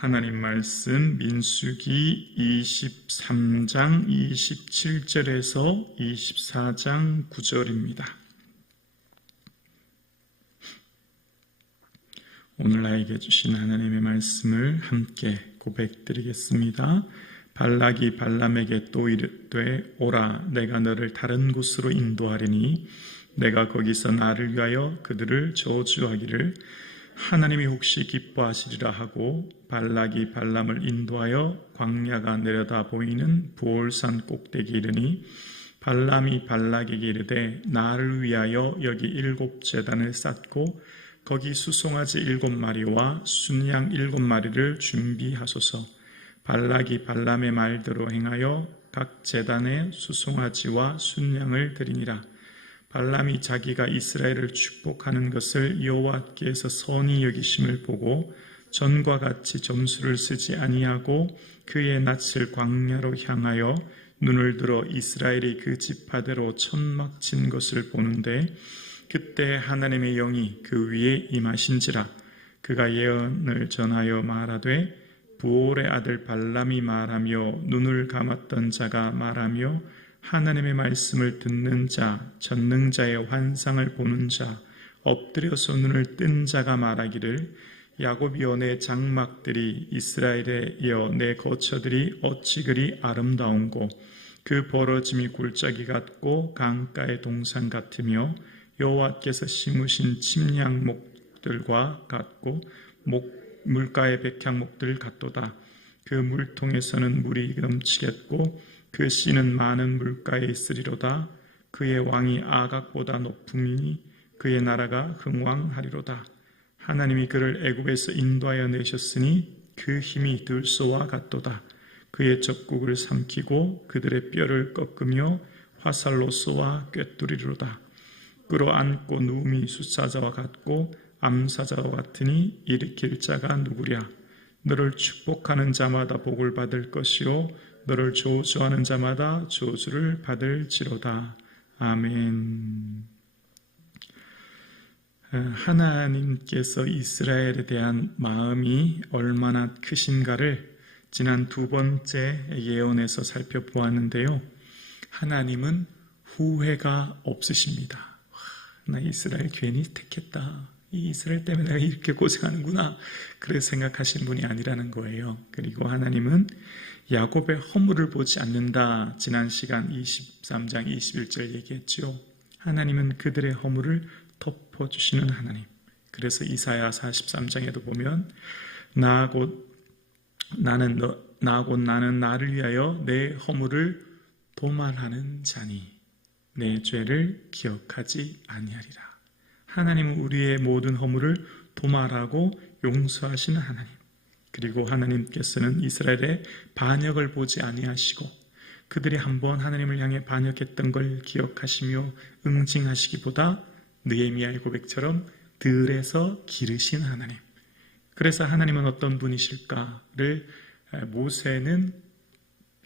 하나님 말씀 민수기 23장 27절에서 24장 9절입니다. 오늘 나에게 주신 하나님의 말씀을 함께 고백드리겠습니다. 발락이 발람에게 또 이르되 오라, 내가 너를 다른 곳으로 인도하리니 내가 거기서 나를 위하여 그들을 저주하기를 하나님이 혹시 기뻐하시리라 하고, 발락이 발람을 인도하여 광야가 내려다 보이는 부올산 꼭대기 이르니 발람이 발락에게 이르되 나를 위하여 여기 7 제단을 쌓고 거기 수송아지 7마리와 순양 7마리를 준비하소서. 발락이 발람의 말대로 행하여 각 제단에 수송아지와 순양을 드리니라. 발람이 자기가 이스라엘을 축복하는 것을 여호와께서 선히 여기심을 보고 전과 같이 점수를 쓰지 아니하고 그의 낯을 광야로 향하여 눈을 들어 이스라엘이 그 지파대로 천막 친 것을 보는데, 그때 하나님의 영이 그 위에 임하신지라. 그가 예언을 전하여 말하되 부올의 아들 발람이 말하며 눈을 감았던 자가 말하며 하나님의 말씀을 듣는 자, 전능자의 환상을 보는 자, 엎드려서 눈을 뜬 자가 말하기를 야곱이여 내 장막들이, 이스라엘이여 내 거처들이 어찌 그리 아름다운고, 그 벌어짐이 골짜기 같고 강가의 동산 같으며 여호와께서 심으신 침량목들과 같고 물가의 백향목들 같도다. 그 물통에서는 물이 넘치겠고 그 씨는 많은 물가에 있으리로다. 그의 왕이 아각보다 높으니 그의 나라가 흥왕하리로다. 하나님이 그를 애굽에서 인도하여 내셨으니 그 힘이 들소와 같도다. 그의 적국을 삼키고 그들의 뼈를 꺾으며 화살로 쏘아 꿰뚫이리로다. 끌어안고 누움이 숫사자와 같고 암사자와 같으니 일으킬 자가 누구랴. 너를 축복하는 자마다 복을 받을 것이요 너를 저주하는 자마다 저주를 받을지로다. 아멘. 하나님께서 이스라엘에 대한 마음이 얼마나 크신가를 지난 2번째 예언에서 살펴보았는데요. 하나님은 후회가 없으십니다. 나 이스라엘 괜히 택했다. 이 이스라엘 때문에 내가 이렇게 고생하는구나. 그래서 생각하신 분이 아니라는 거예요. 그리고 하나님은 야곱의 허물을 보지 않는다. 지난 시간 23장 21절 얘기했죠. 하나님은 그들의 허물을 덮어주시는 하나님. 그래서 이사야 43장에도 보면 나는 나를 위하여 내 허물을 도말하는 자니 내 죄를 기억하지 아니하리라. 하나님은 우리의 모든 허물을 도말하고 용서하시는 하나님. 그리고 하나님께서는 이스라엘의 반역을 보지 아니하시고 그들이 한번 하나님을 향해 반역했던 걸 기억하시며 응징하시기보다 느헤미야의 고백처럼 들에서 기르신 하나님. 그래서 하나님은 어떤 분이실까를 모세는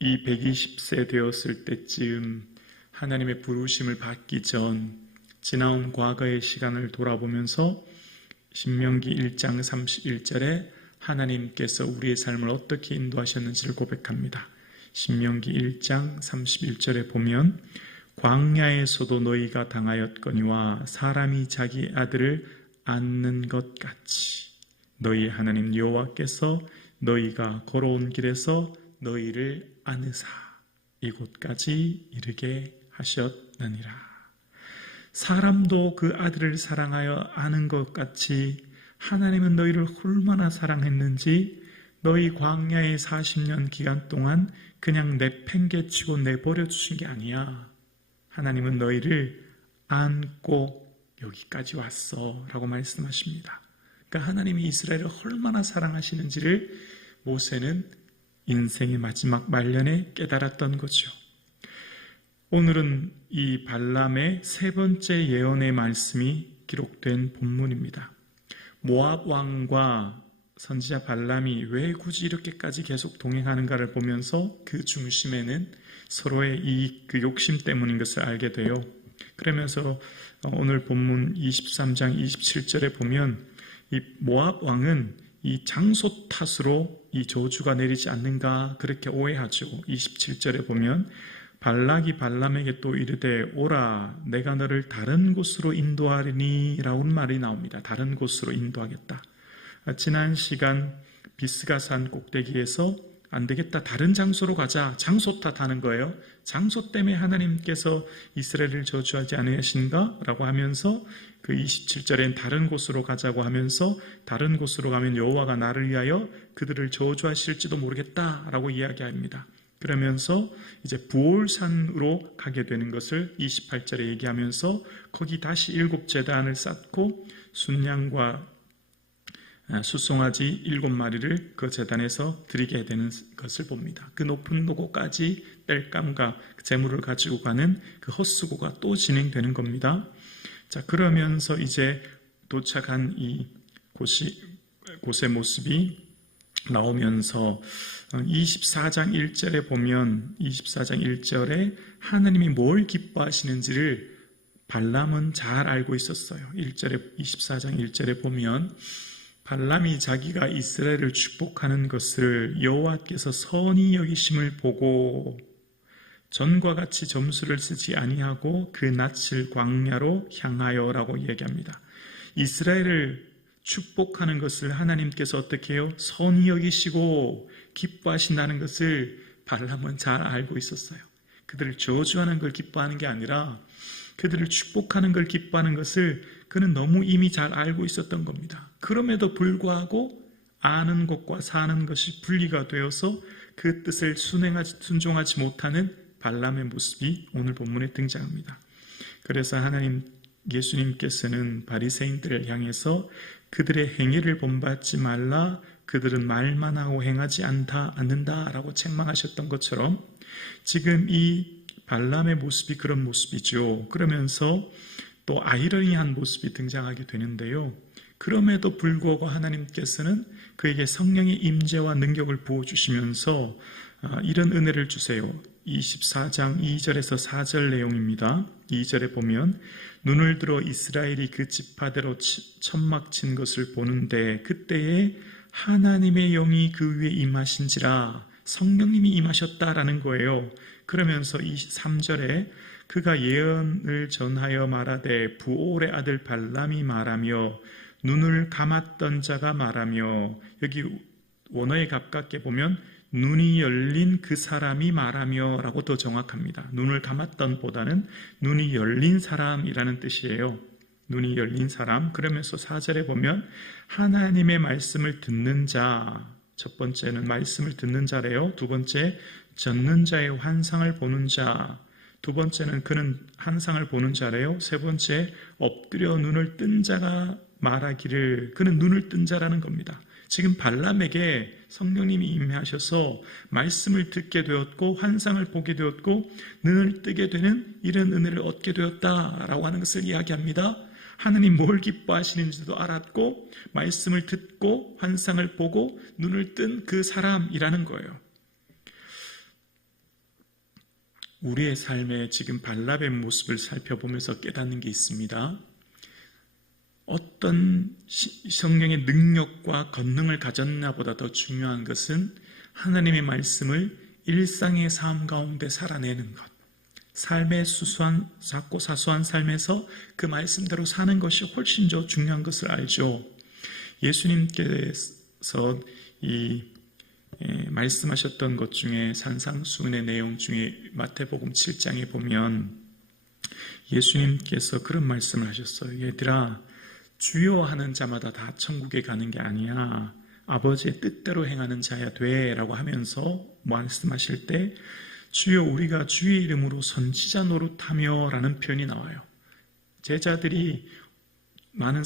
이 120세 되었을 때쯤 하나님의 부르심을 받기 전 지나온 과거의 시간을 돌아보면서 신명기 1장 31절에 하나님께서 우리의 삶을 어떻게 인도하셨는지를 고백합니다. 신명기 1장 31절에 보면 광야에서도 너희가 당하였거니와 사람이 자기 아들을 안는 것 같이 너희 하나님 여호와께서 너희가 걸어온 길에서 너희를 안으사 이곳까지 이르게 하셨느니라. 사람도 그 아들을 사랑하여 아는 것 같이 하나님은 너희를 얼마나 사랑했는지 너희 광야의 40년 기간 동안 그냥 내팽개치고 내버려 주신 게 아니야. 하나님은 너희를 안고 여기까지 왔어 라고 말씀하십니다. 그러니까 하나님이 이스라엘을 얼마나 사랑하시는지를 모세는 인생의 마지막 말년에 깨달았던 거죠. 오늘은 이 발람의 3번째 예언의 말씀이 기록된 본문입니다. 모압 왕과 선지자 발람이 왜 굳이 이렇게까지 계속 동행하는가를 보면서 그 중심에는 서로의 이익, 그 욕심 때문인 것을 알게 돼요. 그러면서 오늘 본문 23장 27절에 보면 이 모압 왕은 이 장소 탓으로 이 저주가 내리지 않는가 그렇게 오해하죠. 27절에 보면 발락이 발람에게 또 이르되 오라 내가 너를 다른 곳으로 인도하리니 라는 말이 나옵니다. 다른 곳으로 인도하겠다. 지난 시간 비스가산 꼭대기에서 안 되겠다 다른 장소로 가자. 장소 탓하는 거예요. 장소 때문에 하나님께서 이스라엘을 저주하지 않으신가? 라고 하면서 그 27절엔 다른 곳으로 가자고 하면서 다른 곳으로 가면 여호와가 나를 위하여 그들을 저주하실지도 모르겠다 라고 이야기합니다. 그러면서 이제 부올산으로 가게 되는 것을 28절에 얘기하면서 거기 다시 7제단을 쌓고 순양과 숫송아지 7마리를 그 제단에서 드리게 되는 것을 봅니다. 그 높은 곳까지 땔감과 제물을 가지고 가는 그 헛수고가 또 진행되는 겁니다. 자, 그러면서 이제 도착한 이 곳의 모습이 나오면서 24장 1절에 보면 24장 1절에 하나님이 뭘 기뻐하시는지를 발람은 잘 알고 있었어요. 24장 1절에 보면 발람이 자기가 이스라엘을 축복하는 것을 여호와께서 선히 여기심을 보고 전과 같이 점수를 쓰지 아니하고 그 낯을 광야로 향하여라고 이야기합니다. 이스라엘을 축복하는 것을 하나님께서 어떻게 해요? 선히 여기시고 기뻐하신다는 것을 발람은 잘 알고 있었어요. 그들을 저주하는 걸 기뻐하는 게 아니라 그들을 축복하는 걸 기뻐하는 것을 그는 너무 이미 잘 알고 있었던 겁니다. 그럼에도 불구하고 아는 것과 사는 것이 분리가 되어서 그 뜻을 순종하지 못하는 발람의 모습이 오늘 본문에 등장합니다. 그래서 예수님께서는 바리새인들을 향해서 그들의 행위를 본받지 말라, 그들은 말만 하고 행하지 않는다라고 책망하셨던 것처럼 지금 이 발람의 모습이 그런 모습이죠. 그러면서 또 아이러니한 모습이 등장하게 되는데요. 그럼에도 불구하고 하나님께서는 그에게 성령의 임재와 능력을 부어주시면서 이런 은혜를 주세요. 24장 2절에서 4절 내용입니다. 2절에 보면 눈을 들어 이스라엘이 그 지파대로 천막 친 것을 보는데 그때에 하나님의 영이 그 위에 임하신지라 성령님이 임하셨다라는 거예요. 그러면서 23절에 그가 예언을 전하여 말하되 부올의 아들 발람이 말하며 눈을 감았던 자가 말하며 여기 원어에 가깝게 보면 눈이 열린 그 사람이 말하며 라고 더 정확합니다. 눈을 감았던 보다는 눈이 열린 사람이라는 뜻이에요. 눈이 열린 사람. 그러면서 4절에 보면 하나님의 말씀을 듣는 자, 첫 번째는 말씀을 듣는 자래요. 두 번째 젖는 자의 환상을 보는 자, 두 번째는 그는 환상을 보는 자래요. 세 번째 엎드려 눈을 뜬 자가 말하기를 그는 눈을 뜬 자라는 겁니다. 지금 발람에게 성령님이 임하셔서 말씀을 듣게 되었고 환상을 보게 되었고 눈을 뜨게 되는 이런 은혜를 얻게 되었다라고 하는 것을 이야기합니다. 하나님 뭘 기뻐하시는지도 알았고 말씀을 듣고 환상을 보고 눈을 뜬 그 사람이라는 거예요. 우리의 삶에 지금 발람의 모습을 살펴보면서 깨닫는 게 있습니다. 어떤 성령의 능력과 권능을 가졌나보다 더 중요한 것은 하나님의 말씀을 일상의 삶 가운데 살아내는 것. 삶의 작고 사소한 삶에서 그 말씀대로 사는 것이 훨씬 더 중요한 것을 알죠. 예수님께서 말씀하셨던 것 중에 산상수훈의 내용 중에 마태복음 7장에 보면 예수님께서 그런 말씀을 하셨어요. 얘들아, 주여 하는 자마다 다 천국에 가는 게 아니야. 아버지의 뜻대로 행하는 자야 돼 라고 하면서 말씀하실 때 주여 우리가 주의 이름으로 선지자 노릇하며 라는 표현이 나와요. 많은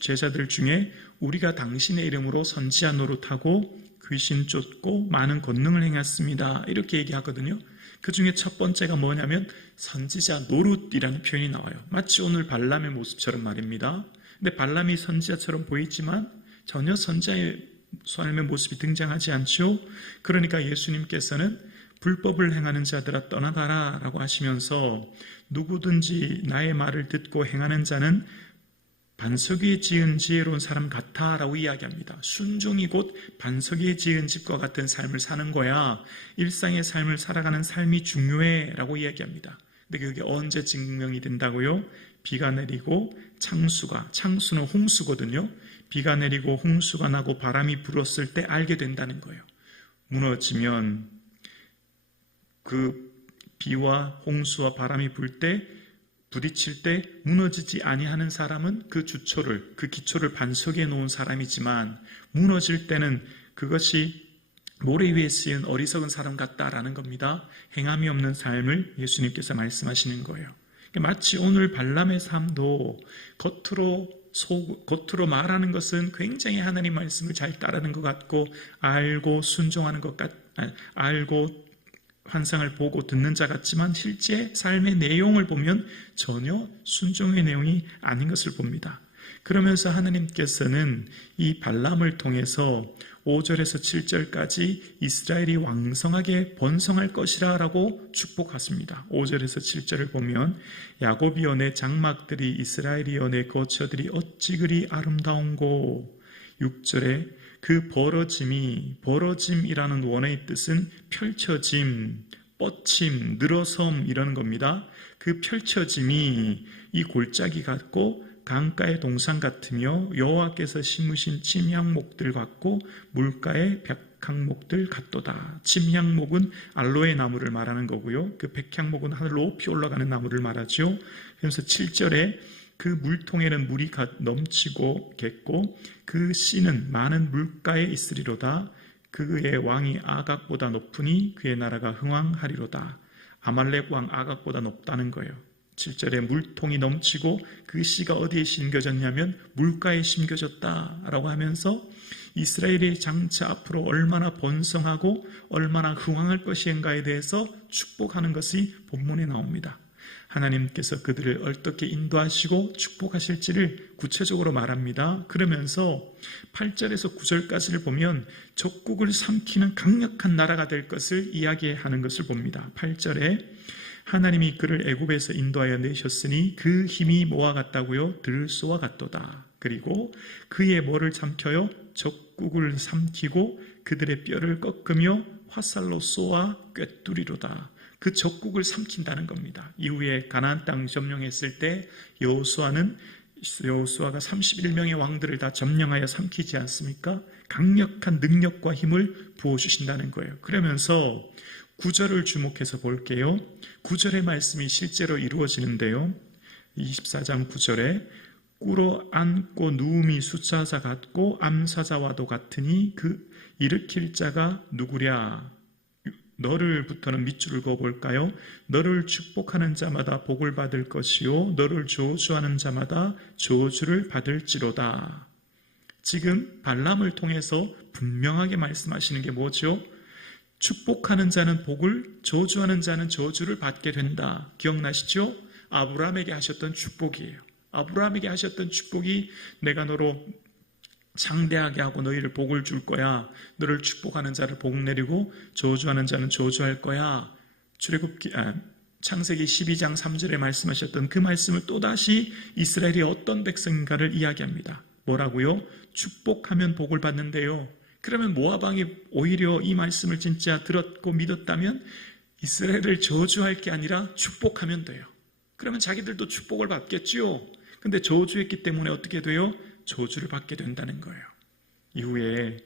제자들 중에 우리가 당신의 이름으로 선지자 노릇하고 귀신 쫓고 많은 권능을 행했습니다. 이렇게 얘기하거든요. 그 중에 첫 번째가 뭐냐면 선지자 노릇이라는 표현이 나와요. 마치 오늘 발람의 모습처럼 말입니다. 근데 발람이 선지자처럼 보이지만 전혀 선지자의 삶의 모습이 등장하지 않죠. 그러니까 예수님께서는 불법을 행하는 자들아 떠나가라 라고 하시면서 누구든지 나의 말을 듣고 행하는 자는 반석 위에 지은 지혜로운 사람 같아라고 이야기합니다. 순종이 곧 반석 위에 지은 집과 같은 삶을 사는 거야. 일상의 삶을 살아가는 삶이 중요해라고 이야기합니다. 근데 그게 언제 증명이 된다고요? 비가 내리고 창수는 홍수거든요. 비가 내리고 홍수가 나고 바람이 불었을 때 알게 된다는 거예요. 무너지면 그 비와 홍수와 바람이 불 때 부딪힐 때 무너지지 아니하는 사람은 그 기초를 반석에 놓은 사람이지만 무너질 때는 그것이 모래 위에 쓰인 어리석은 사람 같다라는 겁니다. 행함이 없는 삶을 예수님께서 말씀하시는 거예요. 마치 오늘 발람의 삶도 겉으로 말하는 것은 굉장히 하나님 말씀을 잘 따르는 것 같고 알고 순종하는 알고 환상을 보고 듣는 자 같지만 실제 삶의 내용을 보면 전혀 순종의 내용이 아닌 것을 봅니다. 그러면서 하나님께서는 이 발람을 통해서 5절에서 7절까지 이스라엘이 왕성하게 번성할 것이라 라고 축복하십니다. 5절에서 7절을 보면 야곱이여 내 장막들이 이스라엘이여 내 거처들이 어찌 그리 아름다운고. 6절에 그 벌어짐이라는 원어의 뜻은 펼쳐짐, 뻗침, 늘어섬 이런 겁니다. 그 펼쳐짐이 이 골짜기 같고 강가의 동산 같으며 여호와께서 심으신 침향목들 같고 물가의 백향목들 같도다. 침향목은 알로에 나무를 말하는 거고요. 그 백향목은 하늘 높이 올라가는 나무를 말하죠. 그래서 7절에 그 물통에는 물이 넘치고 겠고 그 씨는 많은 물가에 있으리로다. 그의 왕이 아각보다 높으니 그의 나라가 흥왕하리로다. 아말렉 왕 아각보다 높다는 거예요. 7절에 물통이 넘치고 그 씨가 어디에 심겨졌냐면 물가에 심겨졌다라고 하면서 이스라엘이 장차 앞으로 얼마나 번성하고 얼마나 흥왕할 것인가에 대해서 축복하는 것이 본문에 나옵니다. 하나님께서 그들을 어떻게 인도하시고 축복하실지를 구체적으로 말합니다. 그러면서 8절에서 9절까지를 보면 적국을 삼키는 강력한 나라가 될 것을 이야기하는 것을 봅니다. 8절에 하나님이 그를 애굽에서 인도하여 내셨으니 그 힘이 뭐와 같다고요? 들소와 같도다. 그리고 그의 뭐를 삼켜요? 적국을 삼키고 그들의 뼈를 꺾으며 화살로 쏘아 꿰뚫이로다. 그 적국을 삼킨다는 겁니다. 이후에 가나안 땅 점령했을 때 여호수아가 31명의 왕들을 다 점령하여 삼키지 않습니까? 강력한 능력과 힘을 부어주신다는 거예요. 그러면서 9절을 주목해서 볼게요. 9절의 말씀이 실제로 이루어지는데요. 24장 9절에 꿇어 앉고 누움이 수사자 같고 암사자와도 같으니 그 일으킬 자가 누구랴. 너를부터는 밑줄을 그어볼까요? 너를 축복하는 자마다 복을 받을 것이요 너를 저주하는 자마다 저주를 받을지로다. 지금 발람을 통해서 분명하게 말씀하시는 게 뭐죠? 축복하는 자는 복을, 저주하는 자는 저주를 받게 된다. 기억나시죠? 아브라함에게 하셨던 축복이에요. 아브라함에게 하셨던 축복이 내가 너로 장대하게 하고 너희를 복을 줄 거야. 너를 축복하는 자를 복 내리고 저주하는 자는 저주할 거야. 창세기 12장 3절에 말씀하셨던 그 말씀을 또다시 이스라엘이 어떤 백성인가를 이야기합니다. 뭐라고요? 축복하면 복을 받는데요. 그러면 모압 왕이 오히려 이 말씀을 진짜 들었고 믿었다면 이스라엘을 저주할 게 아니라 축복하면 돼요. 그러면 자기들도 축복을 받겠지요. 근데 저주했기 때문에 어떻게 돼요? 저주를 받게 된다는 거예요. 이후에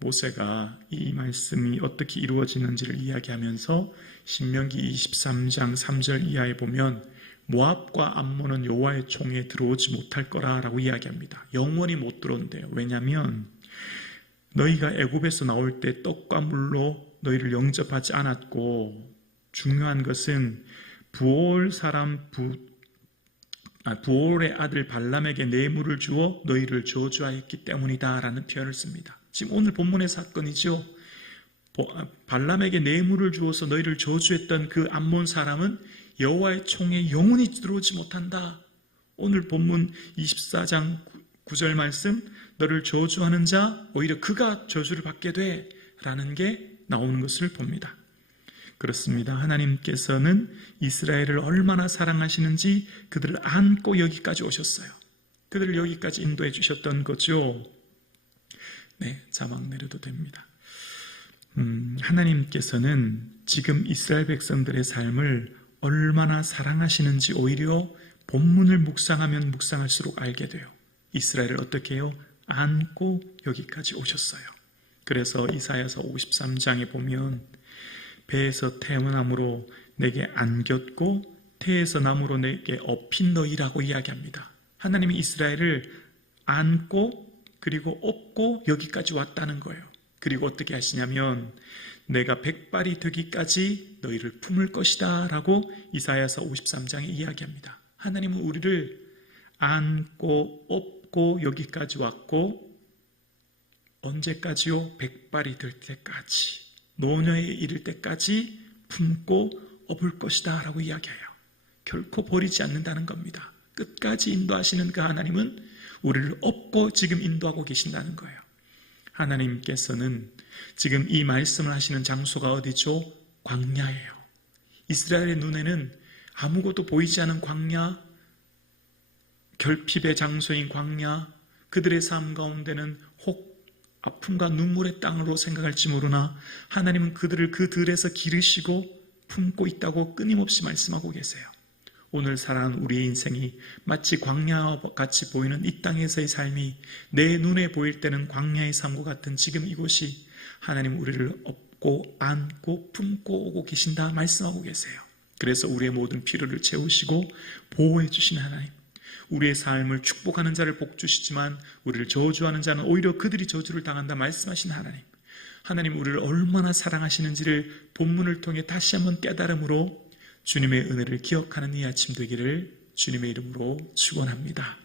모세가 이 말씀이 어떻게 이루어지는지를 이야기하면서 신명기 23장 3절 이하에 보면 모압과 암몬은 여호와의 총에 들어오지 못할 거라라고 이야기합니다. 영원히 못 들어온대요. 왜냐하면 너희가 애굽에서 나올 때 떡과 물로 너희를 영접하지 않았고 중요한 것은 부올의 아들 발람에게 뇌물을 주어 너희를 저주하였기 때문이다 라는 표현을 씁니다. 지금 오늘 본문의 사건이죠. 발람에게 뇌물을 주어서 너희를 저주했던 그 암몬 사람은 여호와의 총에 영원히 들어오지 못한다. 오늘 본문 24장 9절 말씀 너를 저주하는 자 오히려 그가 저주를 받게 돼 라는 게 나오는 것을 봅니다. 그렇습니다. 하나님께서는 이스라엘을 얼마나 사랑하시는지 그들을 안고 여기까지 오셨어요. 그들을 여기까지 인도해 주셨던 거죠. 네, 자막 내려도 됩니다. 하나님께서는 지금 이스라엘 백성들의 삶을 얼마나 사랑하시는지 오히려 본문을 묵상하면 묵상할수록 알게 돼요. 이스라엘을 어떻게 해요? 안고 여기까지 오셨어요. 그래서 이사야서 53장에 보면 배에서 태어남으로 내게 안겼고 태에서 남으로 내게 업힌 너희라고 이야기합니다. 하나님이 이스라엘을 안고 그리고 업고 여기까지 왔다는 거예요. 그리고 어떻게 하시냐면 내가 백발이 되기까지 너희를 품을 것이다 라고 이사야서 53장에 이야기합니다. 하나님은 우리를 안고 업고 여기까지 왔고 언제까지요? 백발이 될 때까지, 노년에 이를 때까지 품고 업을 것이다 라고 이야기해요. 결코 버리지 않는다는 겁니다. 끝까지 인도하시는 그 하나님은 우리를 업고 지금 인도하고 계신다는 거예요. 하나님께서는 지금 이 말씀을 하시는 장소가 어디죠? 광야예요. 이스라엘의 눈에는 아무것도 보이지 않은 광야, 결핍의 장소인 광야, 그들의 삶 가운데는 혹 아픔과 눈물의 땅으로 생각할지 모르나 하나님은 그들을 그 들에서 기르시고 품고 있다고 끊임없이 말씀하고 계세요. 오늘 살아가는 우리의 인생이 마치 광야와 같이 보이는 이 땅에서의 삶이 내 눈에 보일 때는 광야의 삶과 같은 지금 이곳이 하나님 우리를 업고 안고 품고 오고 계신다 말씀하고 계세요. 그래서 우리의 모든 필요를 채우시고 보호해 주신 하나님, 우리의 삶을 축복하는 자를 복 주시지만 우리를 저주하는 자는 오히려 그들이 저주를 당한다 말씀하신 하나님, 하나님 우리를 얼마나 사랑하시는지를 본문을 통해 다시 한번 깨달음으로 주님의 은혜를 기억하는 이 아침 되기를 주님의 이름으로 축원합니다.